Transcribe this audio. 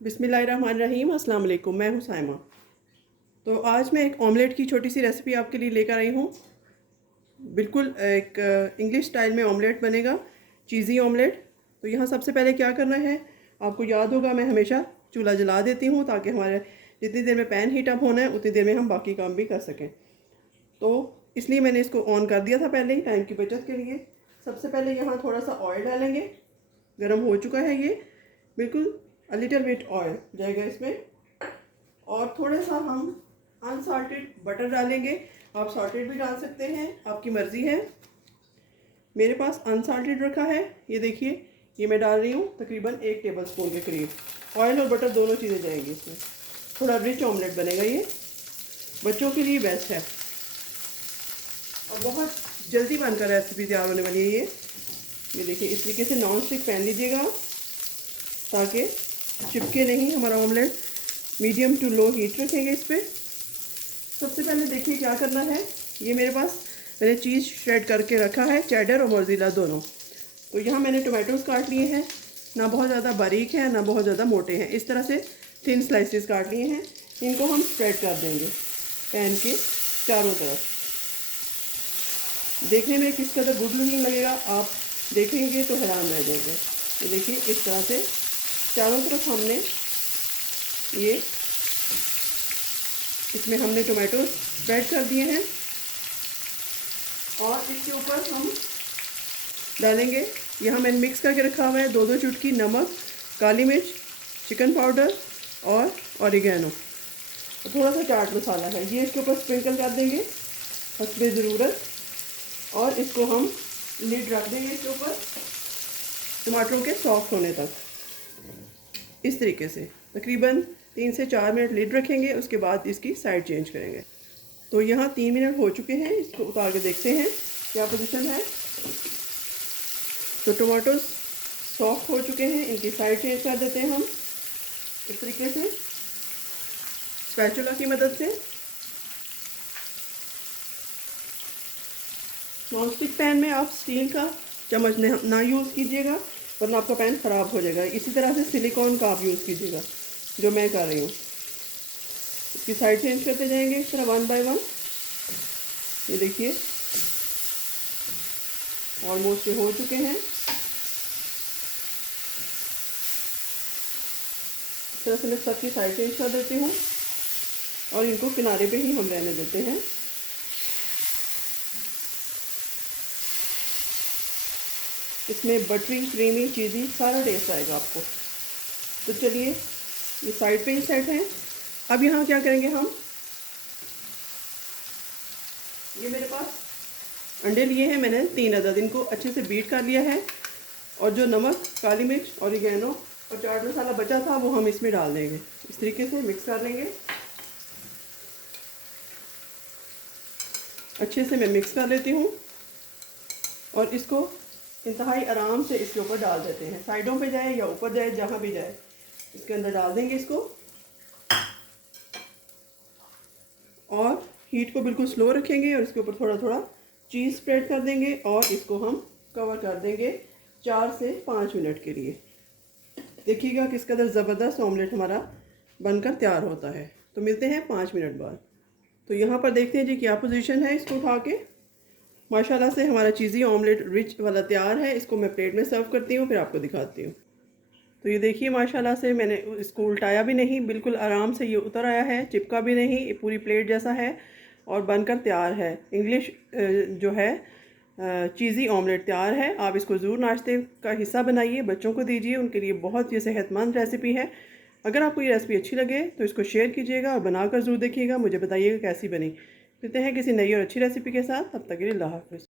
बिस्मिल्लाहिर्रहमानिर्रहीम, अस्सलाम वालेकुम। मैं हूँ साइमा। तो आज मैं एक ऑमलेट की छोटी सी रेसिपी आपके लिए लेकर आई हूँ। बिल्कुल एक इंग्लिश स्टाइल में ऑमलेट बनेगा, चीज़ी ऑमलेट। तो यहाँ सबसे पहले क्या करना है, आपको याद होगा मैं हमेशा चूल्हा जला देती हूँ ताकि हमारे जितनी देर में पैन हीट अप होना है उतनी देर में हम बाकी काम भी कर सकें। तो इसलिए मैंने इसको ऑन कर दिया था पहले ही, टाइम की बचत के लिए। सबसे पहले यहाँ थोड़ा सा ऑयल डालेंगे। गर्म हो चुका है ये, बिल्कुल लिटिल बिट ऑयल जाएगा इसमें। और थोड़ा सा हम अनसाल्टेड बटर डालेंगे। आप साल्टेड भी डाल सकते हैं, आपकी मर्ज़ी है। मेरे पास अनसाल्टेड रखा है। ये देखिए, ये मैं डाल रही हूँ तकरीबन 1 टेबल स्पून के करीब। ऑयल और बटर दोनों चीज़ें जाएंगी इसमें। थोड़ा रिच ऑमलेट बनेगा ये, बच्चों के लिए बेस्ट है और बहुत जल्दी बनकर रेसिपी तैयार होने वाली है ये देखिए, इस तरीके से नॉन स्टिक पैन लीजिएगा ताकि चिपके नहीं हमारा omelette. Medium to low heat रखेंगे इस पर। सबसे पहले देखिए क्या करना है। ये मेरे पास मैंने चीज़ श्रेड करके रखा है, चेडर और मोज़रेला दोनों। तो यहाँ मैंने टोमेटोज़ काट लिए हैं, ना बहुत ज़्यादा बारीक है ना बहुत ज़्यादा मोटे हैं। इस तरह से थिन स्लाइसेस काट लिए हैं। इनको हम स्प्रेड कर देंगे पैन के चारों तरफ। देखने में किस कदर गुड लुकिंग लगेगा, आप देखेंगे तो हैरान रह जाएंगे। ये देखिए, इस तरह से चारों तरफ हमने ये इसमें हमने टोमेटो स्प्रेड कर दिए हैं। और इसके ऊपर हम डालेंगे, यहाँ मैंने मिक्स करके रखा हुआ है 2-2 चुटकी नमक, काली मिर्च, चिकन पाउडर और ऑरिगेनो, थोड़ा सा चाट मसाला है। ये इसके ऊपर स्प्रिंकल कर देंगे हस्बे ज़रूरत। और इसको हम लिड रख देंगे इसके ऊपर टमाटरों के सॉफ्ट होने तक। इस तरीके से तकरीबन 3 से 4 मिनट लिड रखेंगे। उसके बाद इसकी साइड चेंज करेंगे। तो यहाँ 3 मिनट हो चुके हैं। इसको उतार के देखते हैं क्या पोजीशन है। तो टमाटोज सॉफ्ट हो चुके हैं, इनकी साइड चेंज कर देते हैं हम इस तरीके से स्पैचुला की मदद से। नॉन स्टिक पैन में आप स्टील का चम्मच ना यूज़ कीजिएगा वरना आपका पैन ख़राब हो जाएगा। इसी तरह से सिलिकॉन का आप यूज़ कीजिएगा, जो मैं कर रही हूँ। इसकी साइड चेंज करते जाएंगे इस तरह 1 बाय 1। ये देखिए ऑलमोस्ट ये हो चुके हैं। इस तरह से मैं सबकी साइड चेंज कर देती हूँ और इनको किनारे पे ही हम रहने देते हैं। इसमें बटरी, क्रीमी, चीज़ी सारा टेस्ट आएगा आपको। तो चलिए, ये साइड पे ही सेट है। अब यहाँ क्या करेंगे हम, ये मेरे पास अंडे लिए हैं मैंने 3 अदद, इनको अच्छे से बीट कर लिया है। और जो नमक, काली मिर्च, ऑरिगेनो और चाट मसाला बचा था वो हम इसमें डाल देंगे। इस तरीके से मिक्स कर लेंगे। अच्छे से मैं मिक्स कर लेती हूँ और इसको इंतहाई आराम से इसके ऊपर डाल देते हैं। साइडों पे जाए या ऊपर जाए, जहाँ भी जाए इसके अंदर डाल देंगे इसको। और हीट को बिल्कुल स्लो रखेंगे और इसके ऊपर थोड़ा थोड़ा चीज़ स्प्रेड कर देंगे और इसको हम कवर कर देंगे 4 से 5 मिनट के लिए। देखिएगा किस कदर ज़बरदस्त ऑमलेट हमारा बनकर तैयार होता है। तो मिलते हैं 5 मिनट बाद। तो यहाँ पर देखते हैं जी क्या पोजीशन है। इसको उठा के माशाल्लाह से हमारा चीज़ी ऑमलेट रिच वाला तैयार है। इसको मैं प्लेट में सर्व करती हूँ, फिर आपको दिखाती हूँ। तो ये देखिए माशाल्लाह से मैंने इसको उल्टाया भी नहीं, बिल्कुल आराम से ये उतर आया है, चिपका भी नहीं, ये पूरी प्लेट जैसा है और बनकर तैयार है। इंग्लिश जो है चीज़ी ऑमलेट तैयार है। आप इसको ज़रूर नाश्ते का हिस्सा बनाइए, बच्चों को दीजिए, उनके लिए बहुत ही सेहतमंद रेसिपी है। अगर आपको ये रेसिपी अच्छी लगे तो इसको शेयर कीजिएगा और बनाकर ज़रूर देखिएगा, मुझे बताइएगा कैसी बनी। मिलते हैं किसी नई और अच्छी रेसिपी के साथ, तब तक के लिए अल्लाह हाफ़िज़।